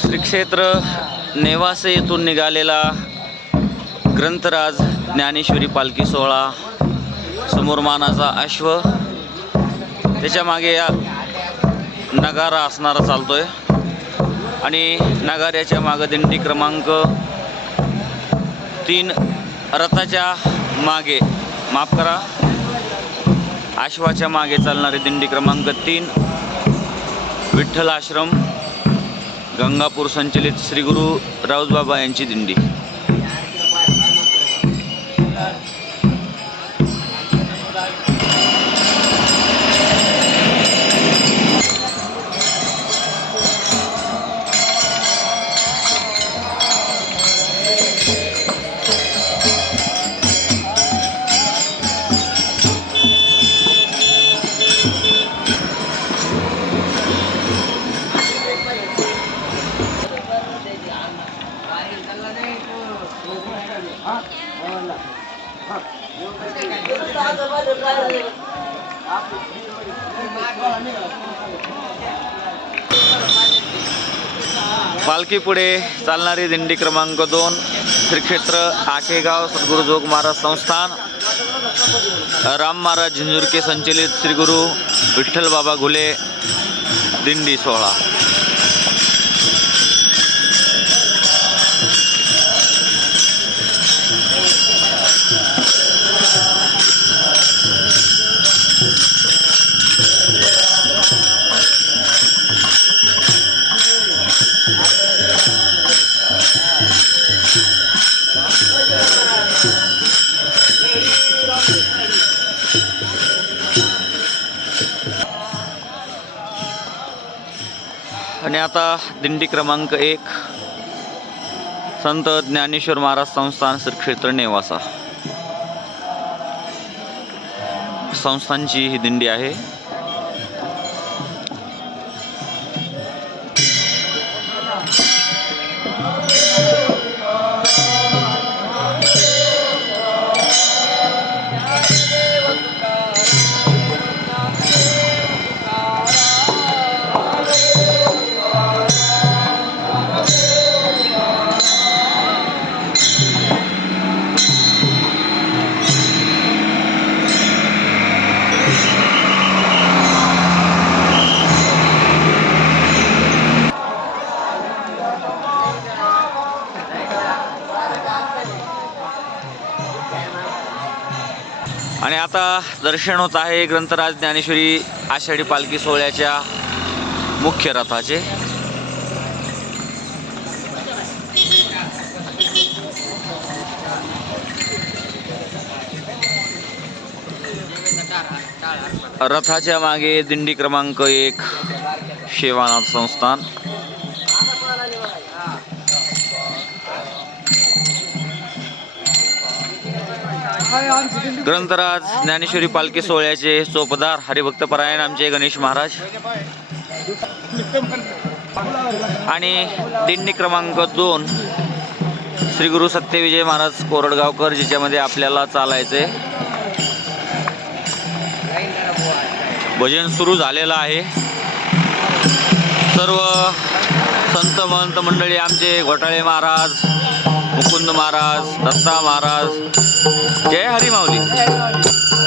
श्री क्षेत्र नेवासे येथून निघालेला ग्रंथराज ज्ञानेश्वरी पालखी सोहळा समोर मानाचा अश्व. त्याच्यामागे या नगारा असणारा चालतोय. आणि नगाऱ्याच्या मागं दिंडी क्रमांक तीन रथाच्या मागे. माफ करा. आश्वाच्या मागे चालणारी दिंडी क्रमांक तीन विठ्ठल आश्रम. गंगापूर संचलित श्री गुरु राऊतबाबा यांची दिंडी पालखी पुढे चालणारी दिंडी क्रमांक दोन श्रीक्षेत्र आखेगाव आकेगाव सद्गुरू जोग महाराज संस्थान. राम महाराज झिंजुरके संचलित श्री गुरु विठ्ठल बाबा घुले दिंडी सोहळा. आणि आता दिंडी क्रमांक एक संत ज्ञानेश्वर महाराज संस्थान श्री क्षेत्र नेवासा. संस्थांची ही दिंडी आहे. आणि आता दर्शन होत आहे ग्रंथराज ज्ञानेश्वरी आषाढी पालखी सोहळ्याच्या मुख्य रथाचे. रथाच्या मागे दिंडी क्रमांक एक शेवानाथ संस्थान. ग्रंथराज ज्ञानेश्वरी पालखी सोहळ्याचे चोपदार हरिभक्त परायण आमचे गणेश महाराज. आणि दिंडी क्रमांक दोन श्री गुरु सत्यविजय महाराज कोरडगावकर जिच्यामध्ये आपल्याला चालायचे भजन सुरू झालेलं आहे. सर्व संत महंत मंडळी आमचे घोटाळे महाराज मुकुंद महाराज दत्ता महाराज. जय हरी माऊली.